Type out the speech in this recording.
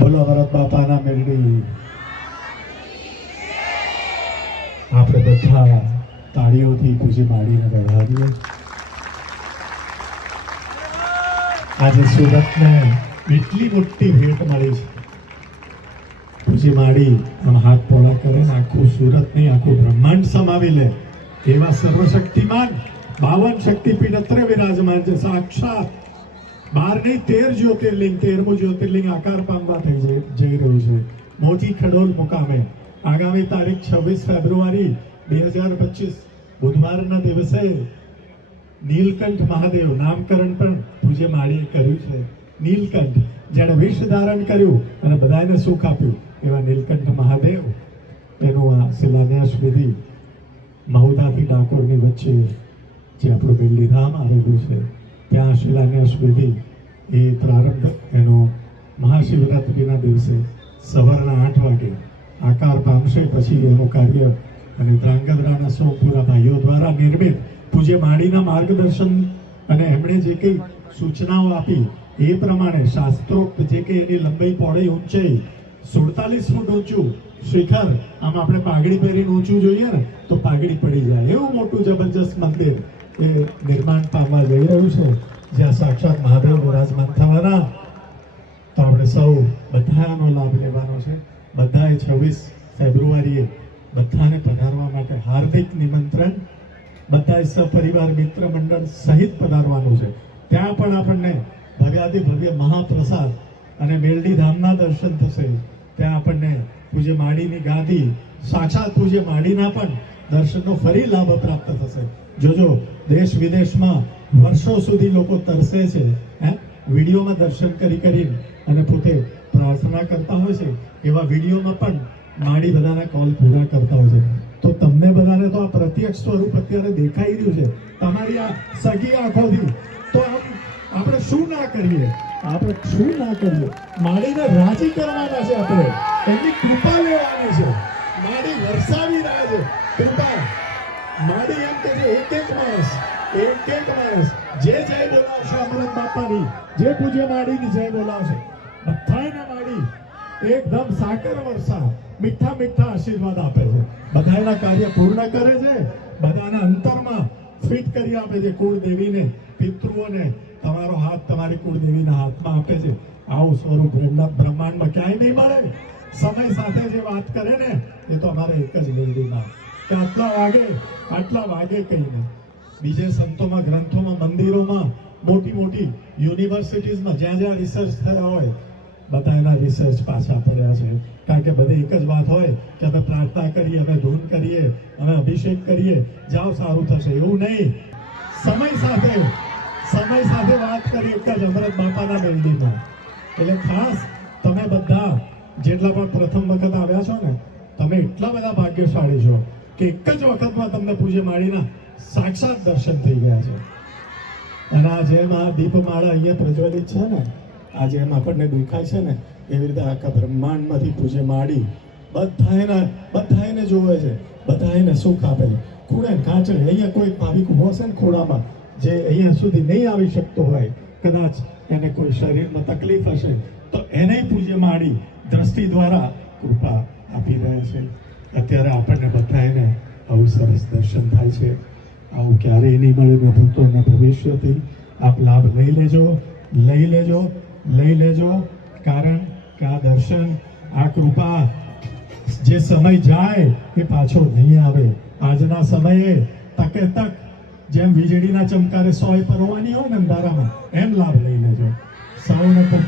બોલો ભરત બાપાના મેલડી. આપણે બધા તાળીઓથી પૂજી માડીને વધાવીએ. આજે સુરતને એટલી મોટી ભેટ મળી છે. પૂજી માડી આમ હાથ પોળા કરે ને આખું સુરત નહીં આખું બ્રહ્માંડ સમાવી લે એવા સર્વશક્તિમાન 52 શક્તિપીઠ અત્રે વિરાજમાન છે. સાક્ષાત 12 નહીં 13 જ્યોતિર્લિંગ 13મું જ્યોતિર્લિંગ આકાર પામવા જઈ રહ્યું છે. મોટી ખડોલ મુકામે આગામી તારીખ 26 ફેબ્રુઆરી 2025 બુધવારના દિવસે નીલકંઠ મહાદેવ નામકરણ પણ પૂજ્ય માળીએ કર્યું છે. નીલકંઠ જેણે વિષ ધારણ કર્યું અને બધાને સુખ આપ્યું એવા નીલકંઠ મહાદેવ એનું આ શિલાન્યાસ વિધિ મહુદાથી ડાકોરની વચ્ચે જે આપણું બેલડીધામ આવેલું છે ત્યાં શિલાન્યાસ વિધિ એ પ્રારંભ એનો મહાશિવરાત્રિના દિવસે સવારના 8 વાગે આકાર પામશે. પછી એનું કાર્ય અને ધ્રાંગધ્રાના સોમપુરા ભાઈઓ દ્વારા નિર્મિત પૂજ્ય માળીના માર્ગદર્શન અને એમણે જે કંઈ સૂચનાઓ આપી એ પ્રમાણે શાસ્ત્રોક્ત જે કે એની લંબાઈ પહોળાઈ ઊંચાઈ 47 ફૂટ ઊંચું શિખર આમ આપણે પાઘડી પહેરીને ઊંચું જોઈએ ને તો પાઘડી પડી જાય એવું મોટું જબરજસ્ત મંદિર એ નિર્માણ પામવા જઈ રહ્યું છે જ્યાં સાક્ષાત મહાદેવ વિરાજમાન થવાના. તો આપણે સૌ બધાનો લાભ લેવાનો છે. બધાએ 26 ફેબ્રુઆરીએ બધાને પધારવા માટે હાર્દિક નિમંત્રણ. બધાએ સપરિવાર મિત્ર મંડળ સહિત પધારવાનું છે. ત્યાં પણ આપણને ભવ્યાતિ ભવ્ય મહાપ્રસાદ અને મેલડી ધામના દર્શન થશે. ત્યાં આપણને પૂજ્ય માળીની ગાદી સાક્ષાત પૂજ્ય માળીના પણ દર્શનનો ફરી લાભ પ્રાપ્ત થશે. જોજો દેશ વિદેશમાં વર્ષો સુધી લોકો તરસે છે વિડીયોમાં દર્શન કરી અને પોતે પ્રાર્થના કરતા હોય છે. એવા વિડીયોમાં પણ માળી બધાના કોલ પૂરા કરતા હોય છે. તો તમને બધાને તો આ પ્રત્યક્ષ સ્વરૂપ અત્યારે દેખાઈ રહ્યું છે તમારી આ સગી આંખોથી. તો આપણે શું ના કરીએ માળીને રાજી કરવાના છે. આપણે એમની કૃપા લેવાની છે. માળી વરસાવી રહ્યા છે કૃપા. માળી એમ કે છે એક એક માણસ જે જય બોલાવશે અમૃત બાપાની જે પૂજ્ય માળીની જય બોલાવશે બધાને માળી એકદમ સાકર વર્ષા મીઠા મીઠા આશીર્વાદ આપે છે. બધાના કાર્ય પૂર્ણ કરે છે. બધાના અંતરમાં ફિટ કરી આપે છે. કુળદેવીને પિતૃઓને તમારો હાથ તમારી કુળદેવીના હાથમાં આપે છે. આવું સ્વરૂપ બ્રહ્માંડમાં ક્યાંય નહીં મળે. સમય સાથે જે વાત કરે ને એ તો અમારે એક જ બિલ્ડિંગમાં કે આટલા વાગે કહીને બીજે સંતોમાં ગ્રંથોમાં મંદિરોમાં મોટી યુનિવર્સિટીઝમાં જ્યાં રિસર્ચ થયા હોય બધા એના રિસર્ચ પાછા પડ્યા છે. કારણ કે બધે એક જ વાત હોય કે અમે પ્રાર્થના કરીએ અમે ધૂન કરીએ અમે અભિષેક કરીએ જાઓ સારું થશે એવું નહીં. સમય સાથે વાત કરી એક જ અમૃત બાપાના બિલ્ડિંગમાં. એટલે ખાસ તમે બધા જેટલા પણ પ્રથમ વખત આવ્યા છો ને તમે એટલા બધા ભાગ્યશાળી છો કે એક જ વખતમાં તમને પૂજ્ય માળીના સાક્ષાત દર્શન થઈ ગયા છે. અને આ જેમ આ દીપમાળા અહીંયા પ્રજ્વલિત છે ને આ જેમ આપણને દેખાય છે ને એવી રીતે આખા બ્રહ્માંડમાંથી પૂજ્ય માળી બધાને જોવે છે. બધાને સુખ આપે છે. ખૂણે કાચરે અહીંયા કોઈ ભાવિક ઉભો છે ને ખોડામાં જે અહીંયા સુધી નહીં આવી શકતો હોય કદાચ એને કોઈ શરીરમાં તકલીફ હશે તો એને પૂજ્ય માળી દ્રષ્ટિ દ્વારા કૃપા આપી રહ્યા છે. અત્યારે આપણને બધાને આવું સરસ દર્શન થાય છે. આવું ક્યારેય નહીં મળે ન ભૂતો ન ભવિષ્યથી. આપ લાભ લઈ લેજો કારણ કે આ દર્શન આ કૃપા જે સમય જાય એ પાછો નહીં આવે. આજના સમયે તકે તક જેમ વીજળીના ચમકારે સોય પરવાની હોય ને અંધારામાં એમ લાભ લઈ લેજો. સૌને ખૂબ